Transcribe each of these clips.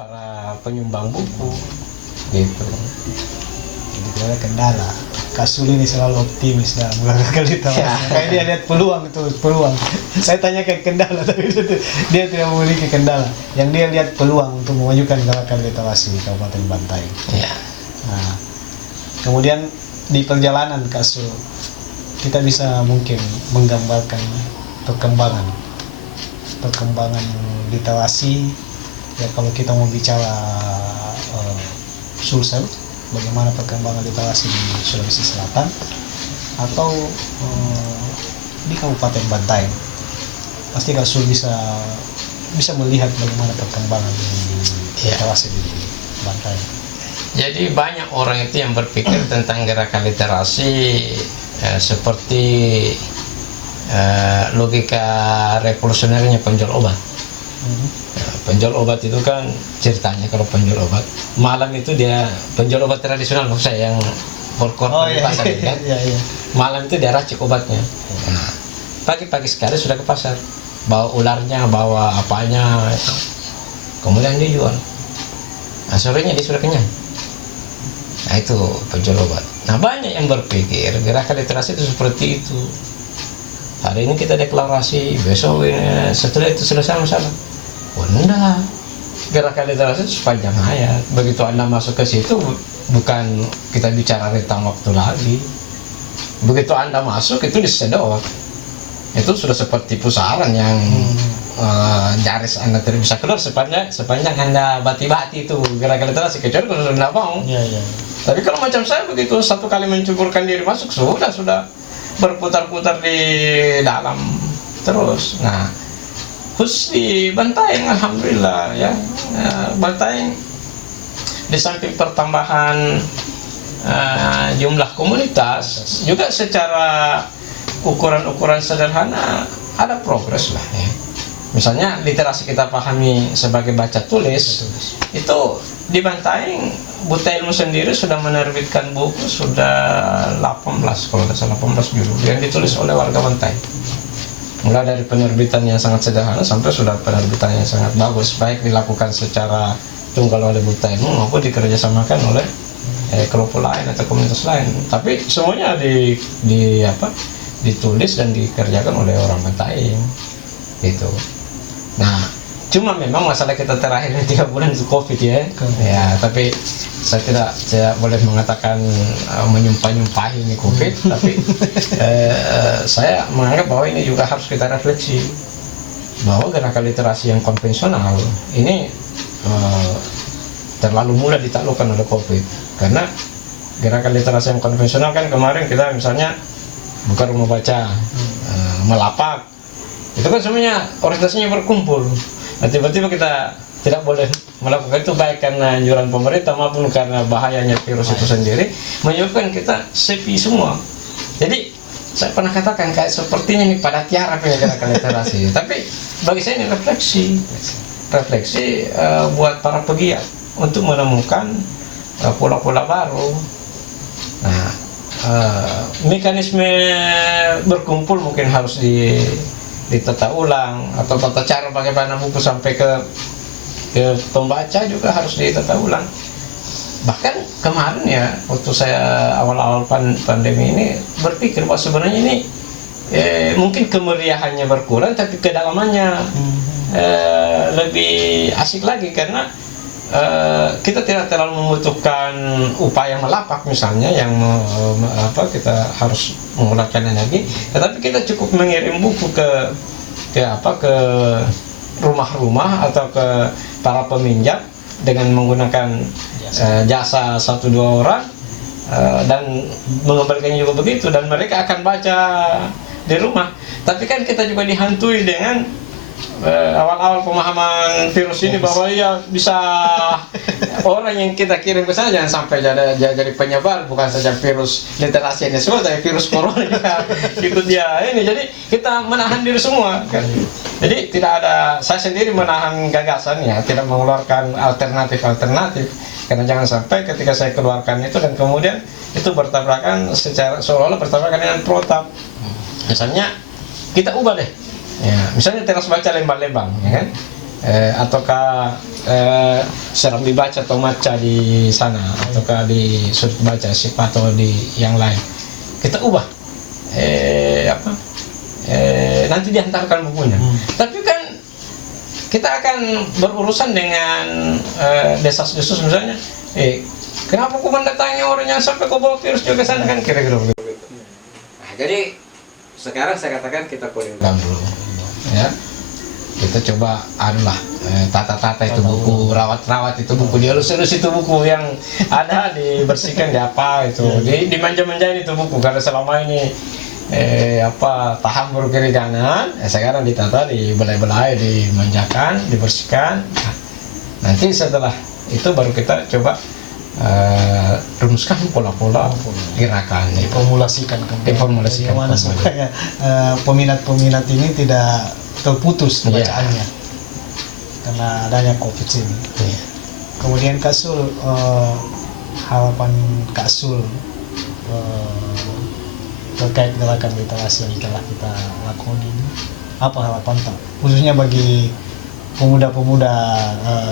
para penyumbang buku gitu. Jadi ada kendala. Kak Suli ini selalu optimis dalam menggagal literasi. Kayak dia lihat peluang itu, peluang. Saya tanya ke kendala, tapi dia tidak memiliki kendala. Yang dia lihat peluang untuk memajukan gerakan literasi di Kabupaten Bantaeng. Ya. Nah, kemudian di perjalanan Kak Sul, kita bisa mungkin menggambarkan perkembangan literasi. Ya kalau kita mau bicara Sulsel, bagaimana perkembangan literasi di Sulawesi Selatan atau di Kabupaten Bantaeng, pasti Kak Sul bisa melihat bagaimana perkembangan literasi di Bantaeng. Jadi banyak orang itu yang berpikir tentang gerakan literasi seperti logika revolusionernya penjual obat. Penjual obat itu kan ceritanya, kalau penjual obat malam itu dia penjual obat tradisional, maksud saya yang berkorban di pasar itu kan. Malam itu dia racik obatnya. Nah, pagi-pagi sekali sudah ke pasar, bawa ularnya, bawa apanya, kemudian dia jual. Nah, sorenya dia sudah kenyang. Nah, itu penjual obat. Nah, banyak yang berpikir gerakan literasi itu seperti itu. Hari ini kita deklarasi, besok ini, setelah itu selesai masalah. Oh, enggak. Gerakan literasi itu sepanjang hayat. Begitu Anda masuk ke situ, bukan kita bicara rentang waktu lagi. Begitu Anda masuk, itu disedot. Itu sudah seperti pusaran yang nyaris Anda tidak bisa keluar sepanjang Anda bati-bati itu gerakan literasi, kecuali kalau sudah tidak mau. Tapi kalau macam saya begitu satu kali mencuburkan diri masuk, sudah berputar-putar di dalam terus. Nah, khusus di Bantaeng, alhamdulillah ya, Bantaeng di samping pertambahan jumlah komunitas, juga secara ukuran-ukuran sederhana ada progres lah ya. Misalnya literasi kita pahami sebagai baca tulis, itu di Bantaeng Buta Ilmu sendiri sudah menerbitkan buku, sudah 18 kalau tidak salah, 18 judul yang ditulis oleh warga Bantaeng. Mulai dari penerbitan yang sangat sederhana sampai sudah penerbitan yang sangat bagus, baik dilakukan secara tunggal oleh Buta Ilmu maupun dikerjasamakan oleh kelompok lain atau komunitas lain. Tapi semuanya ditulis dan dikerjakan oleh orang Bantaeng gitu. Nah, cuma memang masalah kita terakhir ini 3 bulan itu COVID ya. Ya, tapi saya tidak boleh mengatakan menyumpah-nyumpahi ini COVID, tapi saya menganggap bahwa ini juga harus kita refleksi bahwa gerakan literasi yang konvensional ini terlalu mudah ditaklukkan oleh COVID. Karena gerakan literasi yang konvensional kan kemarin kita misalnya buka rumah baca, melapak, itu kan semuanya orientasinya berkumpul. Nah, tiba-tiba kita tidak boleh melakukan itu, baik karena anjuran pemerintah maupun karena bahayanya virus itu sendiri, menyebabkan kita sepi semua. Jadi saya pernah katakan kayak sepertinya ini pada tiara punya gerakan literasi. Tapi bagi saya ini refleksi buat para pegiat untuk menemukan pola-pola baru. Nah, mekanisme berkumpul mungkin harus ditata ulang, atau tata cara bagaimana buku sampai ke pembaca juga harus ditata ulang. Bahkan kemarin ya, waktu saya awal-awal pandemi ini berpikir bahwa sebenarnya ini mungkin kemeriahannya berkurang, tapi kedalamannya lebih asik lagi, karena kita tidak terlalu membutuhkan upaya melapak misalnya yang kita harus menggunakan energi, tetapi kita cukup mengirim buku ke rumah-rumah atau ke para peminjam dengan menggunakan jasa 1-2 orang, dan mengembalikannya juga begitu, dan mereka akan baca di rumah. Tapi kan kita juga dihantui dengan awal-awal pemahaman virus ini, bahwa ya bisa orang yang kita kirim ke sana jangan sampai jadi penyebar, bukan saja virus literasi ini semua, tapi virus corona juga ikut dia ini. Jadi kita menahan diri semua kan. Jadi tidak ada, saya sendiri menahan gagasan ya, tidak mengeluarkan alternatif, karena jangan sampai ketika saya keluarkan itu dan kemudian itu bertabrakan seolah-olah bertabrakan dengan protap. Misalnya kita ubah deh. Ya, misalnya teras baca lembang-lembang, ya kan? ataukah Serambi Baca atau Maca di sana, ataukah di sudut baca SIPA atau di yang lain, kita ubah nanti diantarkan bukunya. Tapi kan kita akan berurusan dengan desas-desus misalnya, kenapa kau mendatangi orang yang sampai kau bawa virus juga ke sana, kan kira-kira begitu. Nah, jadi sekarang saya katakan kita kodingkan dulu, ya. Kita coba tata-tata itu buku, rawat-rawat itu buku, dielus-elus itu buku yang ada, dibersihkan, diapa itu, dimanja-manjain itu buku, karena selama ini paham baru kiri kanan, sekarang ditata, dibelai-belai, dimanjakan, dibersihkan. Nah, nanti setelah itu baru kita coba rumuskan pola-pola gerakan, Formulasikan bagaimana supaya peminat-peminat ini tidak terputus bacaannya karena adanya COVID ini. Kemudian Kak Sul, harapan Kak Sul terkait gerakan literasi yang telah kita lakukan ini, apa harapan tak? Khususnya bagi pemuda-pemuda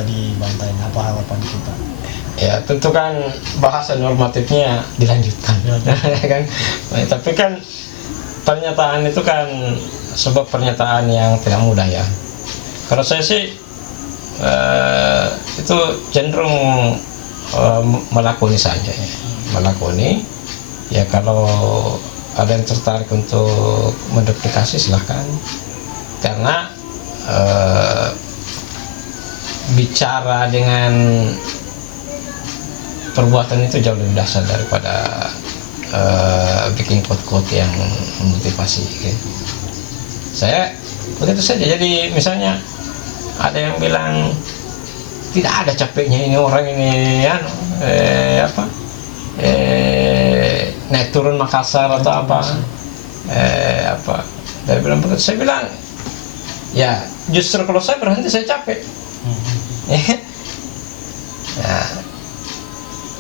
di Bantaeng, apa harapan kita? Ya tentu kan bahasa normatifnya dilanjutkan, kan. Tapi kan pernyataan itu kan sebuah pernyataan yang tidak mudah ya. Kalau saya sih itu cenderung melakoni saja ya. Melakoni ya, kalau ada yang tertarik untuk menduplikasi silahkan, karena bicara dengan perbuatan itu jauh lebih dahsyat daripada bikin quote-quote yang memotivasi gitu. Saya begitu saja. Jadi misalnya ada yang bilang tidak ada capeknya ini orang ini naik turun Makassar atau apa dia bilang begitu. Saya bilang ya justru kalau saya berhenti saya capek. Nah,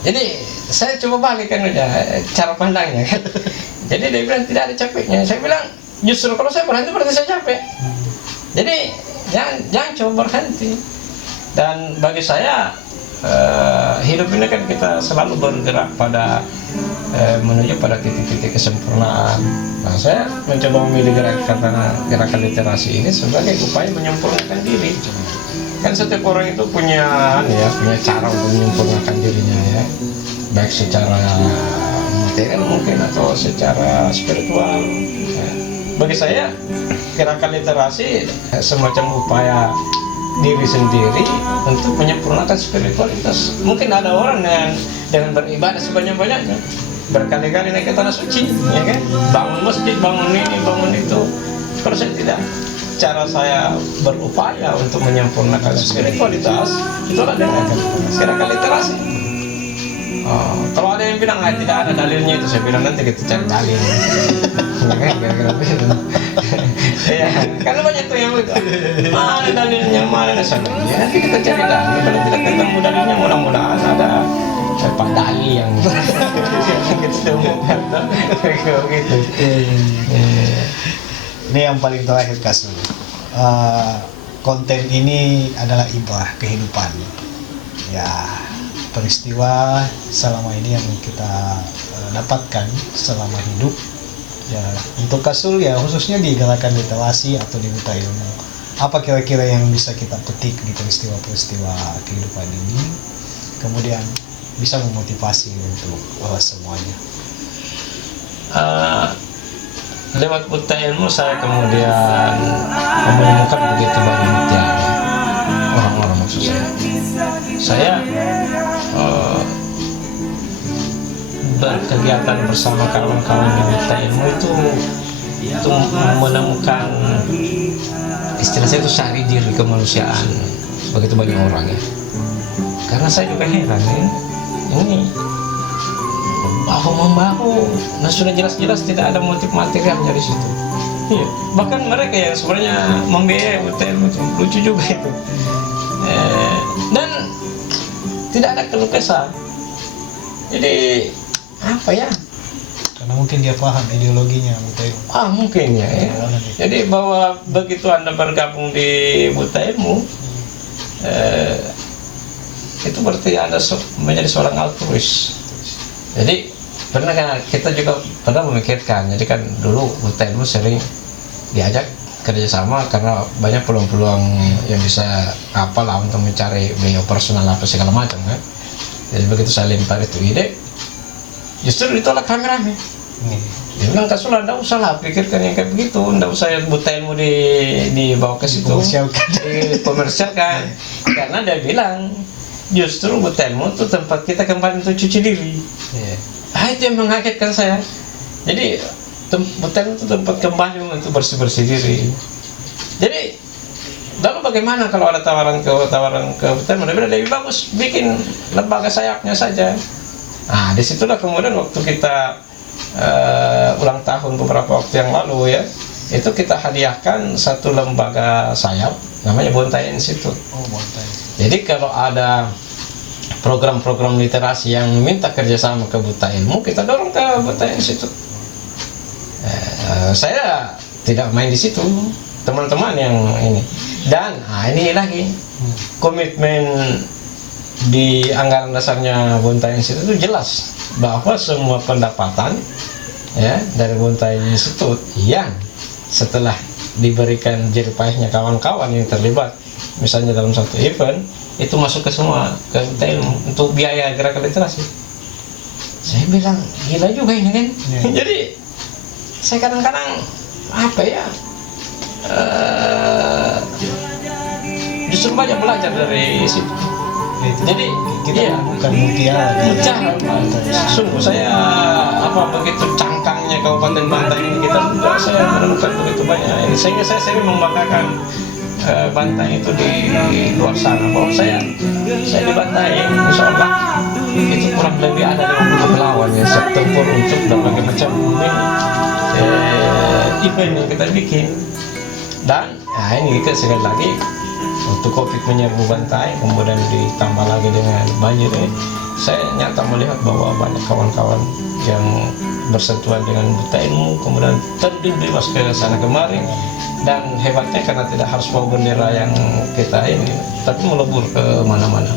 jadi saya coba balikan aja cara pandangnya kan. Jadi dia bilang tidak ada capeknya. Saya bilang justru kalau saya berhenti berarti saya capek. Jadi jangan coba berhenti. Dan bagi saya hidup ini kan kita selalu bergerak pada menuju pada titik-titik kesempurnaan. Nah, saya mencoba memilih gerakan literasi ini sebagai upaya menyempurnakan diri. Kan setiap orang itu punya cara untuk menyempurnakan dirinya ya, baik secara material mungkin atau secara spiritual ya. Bagi saya gerakan literasi semacam upaya diri sendiri untuk menyempurnakan spiritualitas. Mungkin ada orang dengan beribadah sebanyak-banyaknya, berkali-kali naik ke tanah suci ya kan, bangun masjid, bangun ini, bangun itu. Kalau saya tidak, cara saya berupaya untuk menyempurnakan spiritualitas itulah dengan gerakan literasi. Kalau ada yang bilang tidak ada dalilnya, itu saya bilang nanti kita cari dalil. Ya, karena banyak tuh yang begitu. Mana dalilnya, mana dasarnya? Nanti kita cari dalil. Kalau tidak ketemu dalilnya, mudah-mudahan ada Pak Dali yang ketemu kata begitu. Ini yang paling terakhir Kak Sul. Konten ini adalah ibrah kehidupan. Ya, peristiwa selama ini yang kita dapatkan selama hidup. Ya, untuk Kak Sul ya khususnya di gerakan literasi atau di Buta Ilmu, apa kira-kira yang bisa kita petik di peristiwa-peristiwa kehidupan ini, kemudian bisa memotivasi untuk semuanya. Lewat Buta Ilmu saya kemudian menemukan begitu banyak mutiara orang-orang, maksud saya berkegiatan bersama kawan-kawan di Buta Ilmu itu menemukan istilah saya itu sari diri kemanusiaan begitu banyak orang ya. Karena saya juga heran ya, ini bahu-membahu, nah sudah jelas-jelas tidak ada motif materialnya di situ. Iya. Bahkan mereka yang sebenarnya membiayai Buta Ilmu itu lucu juga itu. Dan tidak ada keluh kesah. Jadi apa ya? Karena mungkin dia paham ideologinya Buta Ilmu. Mungkin ya. Jadi bahwa begitu Anda bergabung di Buta Ilmu, itu berarti Anda menjadi seorang altruis. Jadi pernah kan kita juga pernah memikirkan, jadi kan dulu Buta Ilmu sering diajak kerjasama karena banyak peluang-peluang yang bisa apalah untuk mencari biaya personal apa segala macam kan. Jadi begitu saya lempar itu ide, justru ditolak rame-rame. Dia bilang, Kak Sul, nggak usah lah pikirkan yang kayak begitu, nggak usah Buta Ilmu dibawa ke situ, komersialkan. Karena dia bilang justru Buta Ilmu itu tempat kita kembali untuk cuci diri. Itu yang mengagetkan saya. Jadi Buta Ilmu itu tempat kembali untuk bersih-bersih diri. Jadi lalu bagaimana kalau ada tawaran ke Buta Ilmu? Dia bilang lebih bagus bikin lembaga sayapnya saja. Nah, disitulah kemudian waktu kita ulang tahun beberapa waktu yang lalu ya, itu kita hadiahkan satu lembaga sayap namanya Bontai Institute. Jadi kalau ada program-program literasi yang minta kerjasama ke Buta Ilmu, kita dorong ke Buta Institute. Saya tidak main di situ, teman-teman yang ini. Dan ini lagi komitmen di anggaran dasarnya Bontai Institute itu jelas bahwa semua pendapatan ya dari Bontai Institute yang setelah diberikan jerih payahnya kawan-kawan yang terlibat misalnya dalam satu event itu masuk ke semua ke Buta Ilmu untuk biaya gerakan literasi. Saya bilang gila juga ini kan. Jadi saya kadang-kadang apa ya justru banyak belajar dari situ. Jadi kita bukan mutiara. Sungguh saya begitu cangkangnya Kabupaten Bantaeng ini kita saya menemukan begitu banyak. Sehingga saya sering membanggakan Bantaeng itu di luar sana. Bahwa saya di Bantaeng, insya Allah itu kurang lebih ada 50 relawan yang siap tempur untuk berbagai macam event yang kita bikin. Dan ini sekali lagi untuk COVID menyerbu Bantaeng, kemudian ditambah lagi dengan banjir ini, saya nyata melihat bahwa banyak kawan-kawan yang bersentuhan dengan Buta Ilmu, kemudian terjun bebas ke sana kemari, dan hebatnya karena tidak harus bawa bendera yang kita ini, tapi melebur ke mana-mana.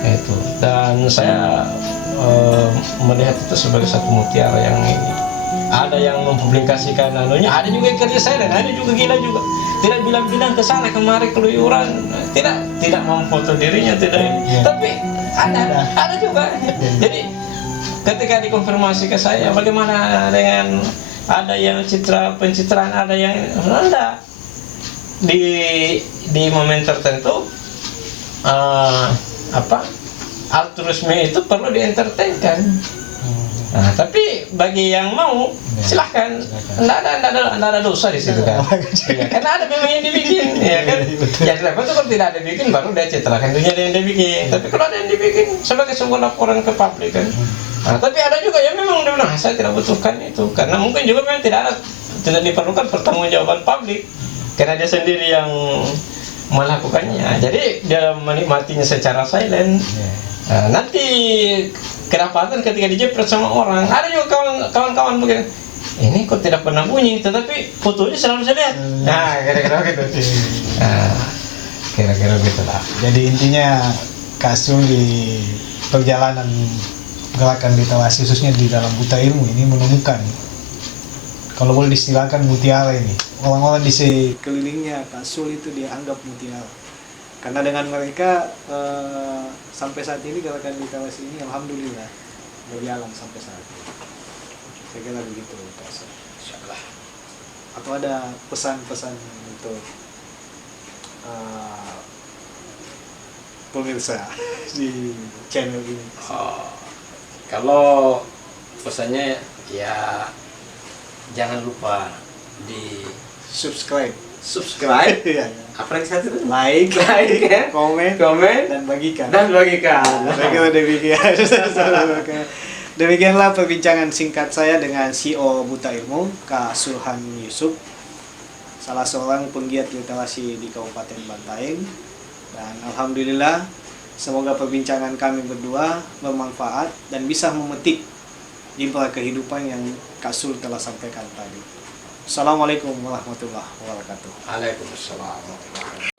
Itu. Dan saya melihat itu sebagai satu mutiara yang ini. Ada yang mempublikasikan anunya, ada juga yang kerja saya, dan ada juga gila juga. Tidak bilang-bilang ke sana kemari keluyuran, tidak memfoto dirinya, tidak ini. Tapi ada juga. Jadi ketika dikonfirmasi ke saya, bagaimana dengan ada yang pencitraan, ada yang enggak di momen tertentu altruisme itu perlu dientertainkan. Nah, tapi bagi yang mau silahkan, enggak ada dosa di situ kan. Ya, karena ada memang yang dibikin, ya kan. Ya kenapa tuh kalau tidak ada dibikin baru dia citrakan dunia yang dia bikin. Tapi kalau ada yang dibikin sebagai sebuah laporan ke publik kan. Nah, tapi ada juga yang memang dia bilang saya tidak butuhkan itu karena mungkin juga memang tidak diperlukan pertanggungjawaban publik karena dia sendiri yang melakukannya. Jadi dia menikmatinya secara silent. Nanti kedapatan ketika dijepret sama orang, ada juga kawan-kawan begini, ini kok tidak pernah bunyi, tetapi fotonya selalu saya lihat. Nah, kira-kira gitu. Kira-kira gitulah. Jadi intinya Kak Sul di perjalanan gerakan literasi khususnya di dalam Buta Ilmu ini menemukan, kalau boleh distilahkan, mutiara ini. Orang-orang di sekelilingnya Kak Sul itu dianggap mutiara. Karena dengan mereka sampai saat ini gerakan literasi ini alhamdulillah berjalan sampai saat ini. Saya kira begitu Kak Sul. Insyaallah. Atau ada pesan-pesan untuk pemirsa di channel ini? Kalau pesannya ya jangan lupa di subscribe ya. Apa yang satu? like ya. komen dan bagikan. Saya kira demikian. Demikianlah perbincangan singkat saya dengan CEO Buta Ilmu, Kak Sulhan Yusuf, salah seorang penggiat literasi di Kabupaten Bantaeng. Dan alhamdulillah semoga perbincangan kami berdua bermanfaat dan bisa memetik jimbal kehidupan yang Kak Sul telah sampaikan tadi. Assalamualaikum warahmatullahi wabarakatuh. Waalaikumsalam.